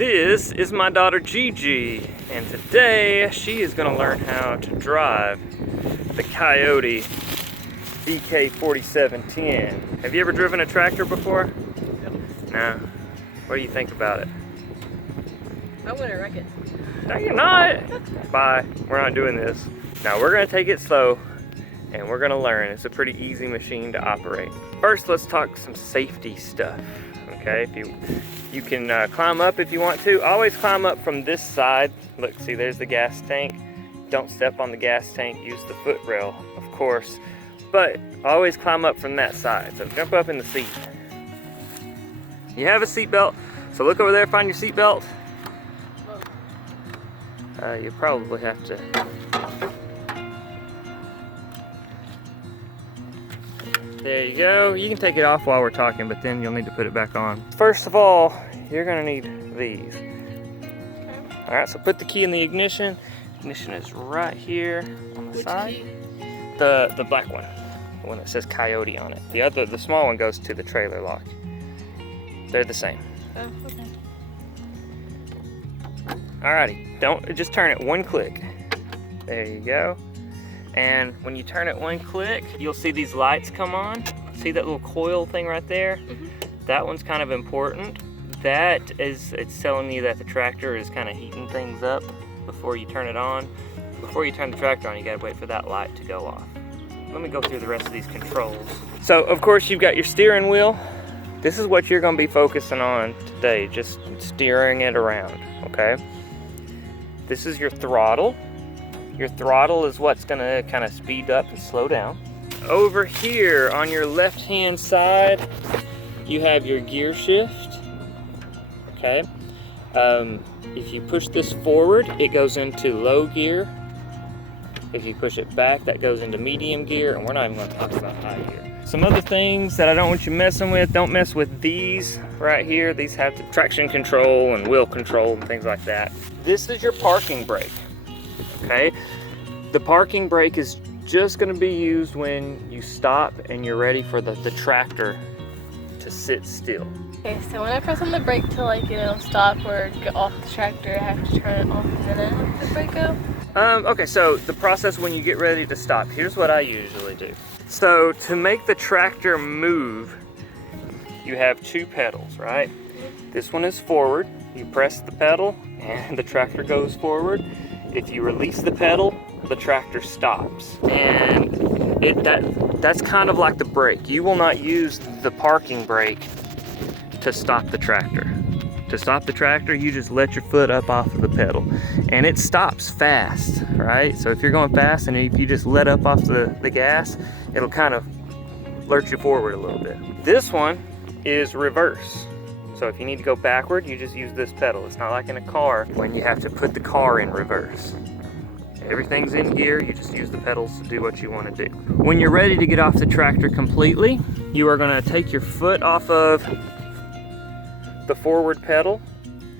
This is my daughter Gigi, and today she is going to learn how to drive the Kioti DK4710. Have you ever driven a tractor before? Yep. No? What do you think about it? I'm gonna wreck it. No, you're not. Bye. We're not doing this. Now we're going to take it slow and we're going to learn. It's a pretty easy machine to operate. First, let's talk some safety stuff. Okay, you can climb up if you want to. Always climb up from this side. Look, see, there's the gas tank. Don't step on the gas tank. Use the footrail, of course. But always climb up from that side. So jump up in the seat. You have a seat belt. So look over there, find your seat belt. You probably have to. There you go. You can take it off while we're talking, but then you'll need to put it back on. First of all, you're gonna need these. All right, so put the key in the ignition. Ignition is right here on the side. Key? The black one, the one that says Kioti on it. The small one goes to the trailer lock. They're the same. Oh, okay. Alrighty, don't just turn it one click. There you go. And when you turn it one click, you'll see these lights come on. See that little coil thing right there? Mm-hmm. That one's kind of important. That is, it's telling you that the tractor is kind of heating things up before you turn it on. Before you turn the tractor on, you gotta wait for that light to go off. Let me go through the rest of these controls. So of course you've got your steering wheel. This is what you're gonna be focusing on today, just steering it around, okay? This is your throttle. Your throttle is what's gonna kind of speed up and slow down. Over here on your left-hand side, you have your gear shift, okay? If you push this forward, it goes into low gear. If you push it back, that goes into medium gear, and we're not even gonna talk about high gear. Some other things that I don't want you messing with, don't mess with these right here. These have the traction control and wheel control and things like that. This is your parking brake, okay? The parking brake is just gonna be used when you stop and you're ready for the tractor to sit still. Okay, so when I press on the brake to stop or get off the tractor, I have to turn it off and then let the brake go? Okay, so the process when you get ready to stop, here's what I usually do. So to make the tractor move, you have two pedals, right? This one is forward. You press the pedal and the tractor goes forward. If you release the pedal, the tractor stops. And that's kind of like the brake. You will not use the parking brake to stop the tractor. To stop the tractor, you just let your foot up off of the pedal and it stops fast, right? So if you're going fast and if you just let up off the gas, it'll kind of lurch you forward a little bit. This one is reverse. So if you need to go backward, you just use this pedal. It's not like in a car when you have to put the car in reverse. Everything's in gear, you just use the pedals to do what you want to do. When you're ready to get off the tractor completely, you are going to take your foot off of the forward pedal.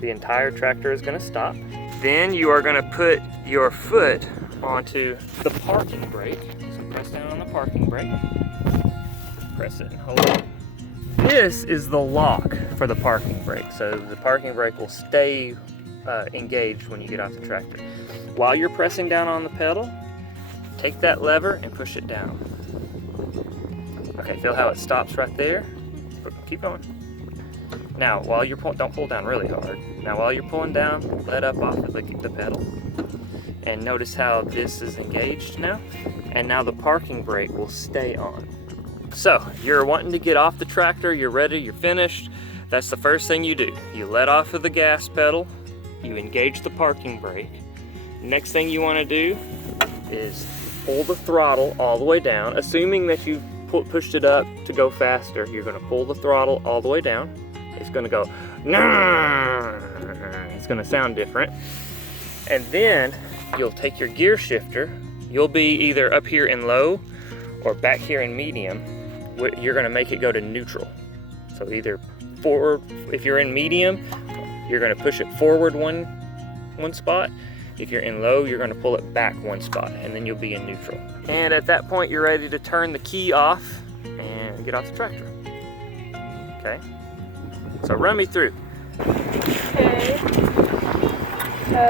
The entire tractor is going to stop. Then you are going to put your foot onto the parking brake. So press down on the parking brake. Press it and hold it. This is the lock for the parking brake. So the parking brake will stay engaged when you get off the tractor. While you're pressing down on the pedal, take that lever and push it down. Okay, feel how it stops right there? Keep going. Now, while you're don't pull down really hard. Now, while you're pulling down, let up off of the pedal. And notice how this is engaged now. And now the parking brake will stay on. So, you're wanting to get off the tractor, you're ready, you're finished. That's the first thing you do. You let off of the gas pedal, you engage the parking brake. Next thing you want to do is pull the throttle all the way down. Assuming that you've pushed it up to go faster, you're going to pull the throttle all the way down. It's going to go, it's going to sound different. And then you'll take your gear shifter. You'll be either up here in low or back here in medium. You're going to make it go to neutral. So either forward, if you're in medium, you're going to push it forward one spot. If you're in low, you're going to pull it back one spot, and then you'll be in neutral. And at that point, you're ready to turn the key off and get off the tractor. Okay? So run me through. Okay. So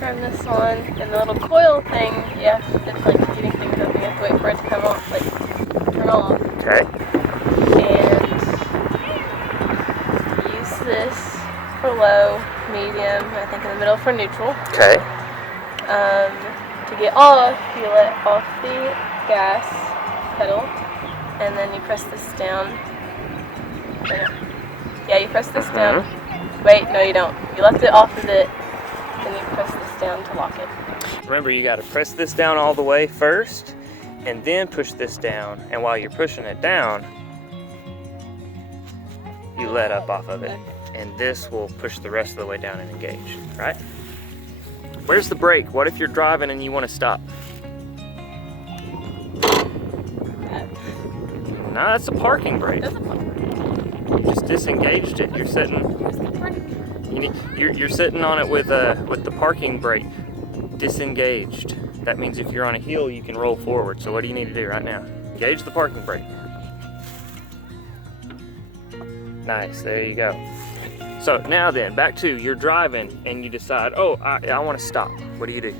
turn this on, and the little coil thing, yeah, it's like heating things up. You have to wait for it to come off, like turn off. Okay. And use this for low, medium, I think in the middle for neutral. Okay. To get off, you let off the gas pedal, and then you press this down. Yeah, you press this down. Wait, no you don't. You left it off of it, then you press this down to lock it. Remember, you got to press this down all the way first, and then push this down. And while you're pushing it down, you let up off of it. And this will push the rest of the way down and engage, right? Where's the brake? What if you're driving and you want to stop? No, that's a parking brake. You just disengaged it. You're sitting. You're sitting on it with the parking brake disengaged. That means if you're on a hill, you can roll forward. So what do you need to do right now? Engage the parking brake. Nice. There you go. So now then, back to you're driving and you decide, oh, I want to stop. What do you do?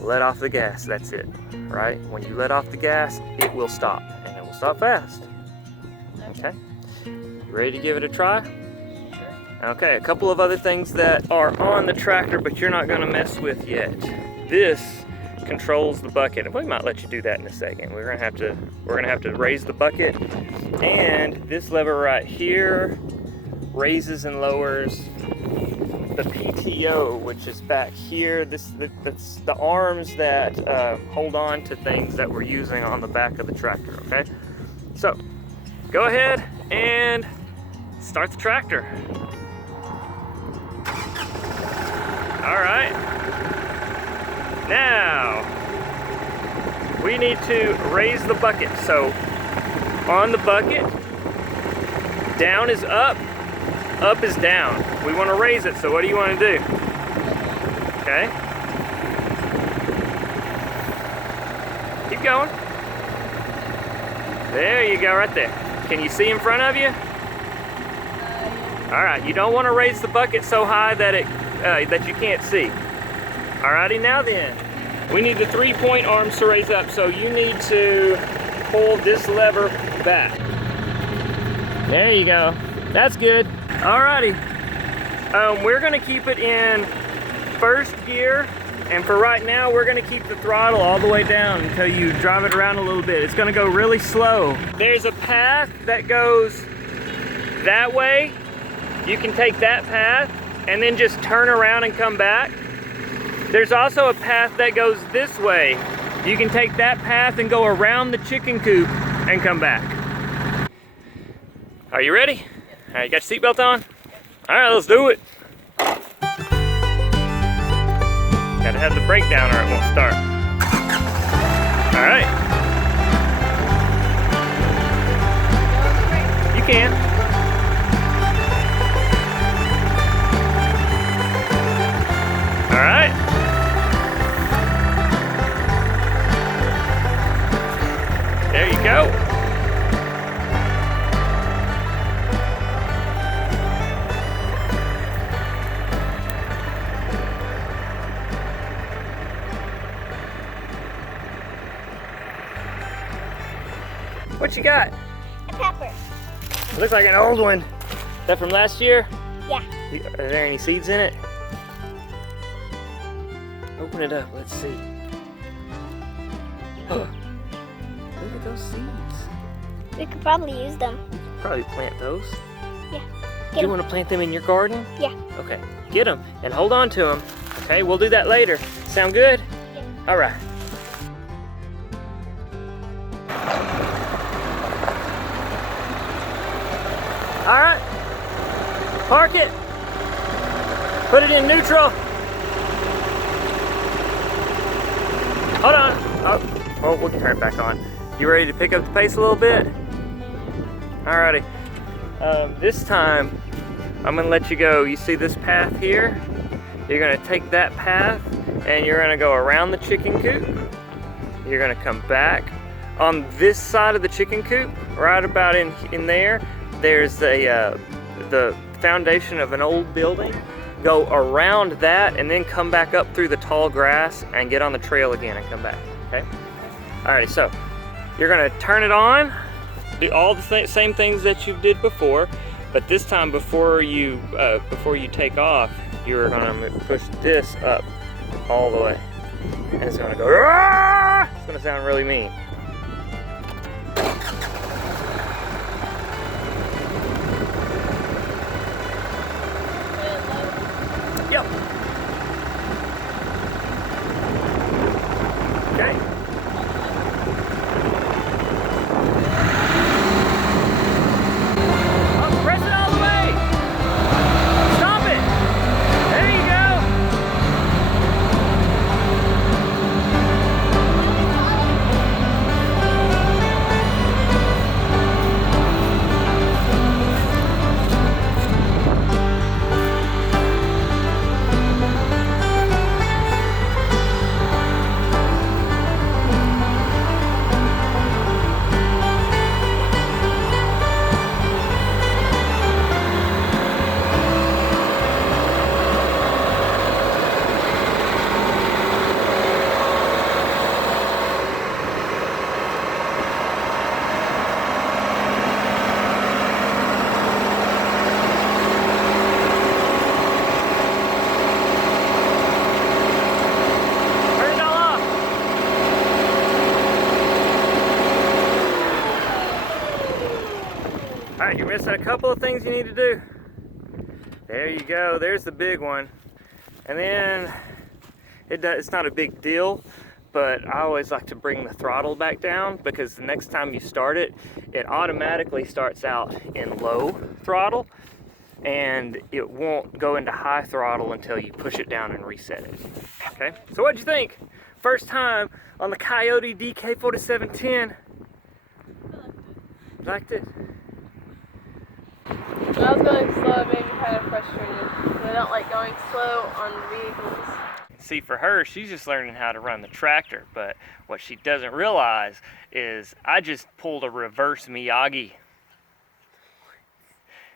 Let off the gas. That's it, right? When you let off the gas, it will stop, and it will stop fast. Okay. You ready to give it a try? Okay. A couple of other things that are on the tractor, but you're not going to mess with yet. This controls the bucket, and we might let you do that in a second. We're gonna have to raise the bucket, and this lever right here raises and lowers the PTO, which is back here. That's the arms that hold on to things that we're using on the back of the tractor. Okay, so go ahead and start the tractor. All right. Now, we need to raise the bucket. So, on the bucket, down is up is down. We want to raise it, so what do you want to do? Okay. Keep going. There you go, right there. Can you see in front of you? All right, you don't want to raise the bucket so high that that you can't see. Alrighty, now then, we need the 3-point arms to raise up, so you need to pull this lever back. There you go. That's good. Alrighty, we're gonna keep it in first gear, and for right now, we're gonna keep the throttle all the way down until you drive it around a little bit. It's gonna go really slow. There's a path that goes that way. You can take that path and then just turn around and come back. There's also a path that goes this way. You can take that path and go around the chicken coop and come back. Are you ready? All right, you got your seatbelt on? All right, let's do it. Gotta have the brake down or it won't start. All right. You can. All right. There you go. What you got? A pepper. Looks like an old one. Is that from last year? Yeah. Are there any seeds in it? Open it up, let's see. Look at those seeds. We could probably use them. Probably plant those. Yeah. Do you want to plant them in your garden? Yeah. Okay, get them and hold on to them. Okay, we'll do that later. Sound good? Yeah. All right. All right, park it. Put it in neutral. Hold on. Oh, we can turn it back on. You ready to pick up the pace a little bit? Alrighty. This time, I'm gonna let you go. You see this path here? You're gonna take that path and you're gonna go around the chicken coop. You're gonna come back. On this side of the chicken coop, right about in there, there's the foundation of an old building, go around that, and then come back up through the tall grass and get on the trail again and come back, okay? Alrighty, so you're gonna turn it on, do all the same things that you did before, but this time before you take off, you're gonna push this up all the way. And it's gonna go, "Rah!" It's gonna sound really mean. Yep. Okay. Oh, press it all the way. Stop it. There you go. Alright, you're missing a couple of things you need to do. There you go, there's the big one. And then, it's not a big deal, but I always like to bring the throttle back down because the next time you start it, it automatically starts out in low throttle and it won't go into high throttle until you push it down and reset it. Okay, so what'd you think? First time on the Kioti DK4710. Liked it? When I was going slow, it made me kind of frustrated. I don't like going slow on vehicles. See, for her, she's just learning how to run the tractor, but what she doesn't realize is I just pulled a reverse Miyagi.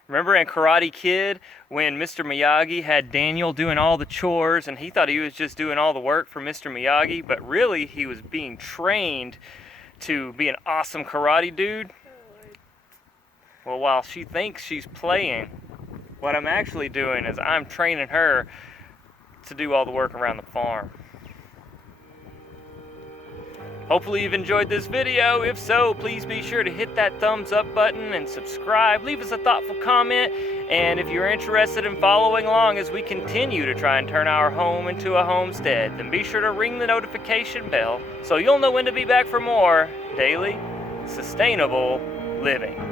Remember in Karate Kid when Mr. Miyagi had Daniel doing all the chores and he thought he was just doing all the work for Mr. Miyagi, but really he was being trained to be an awesome karate dude? Well, while she thinks she's playing, what I'm actually doing is I'm training her to do all the work around the farm. Hopefully you've enjoyed this video. If so, please be sure to hit that thumbs up button and subscribe. Leave us a thoughtful comment. And if you're interested in following along as we continue to try and turn our home into a homestead, then be sure to ring the notification bell so you'll know when to be back for more daily, sustainable living.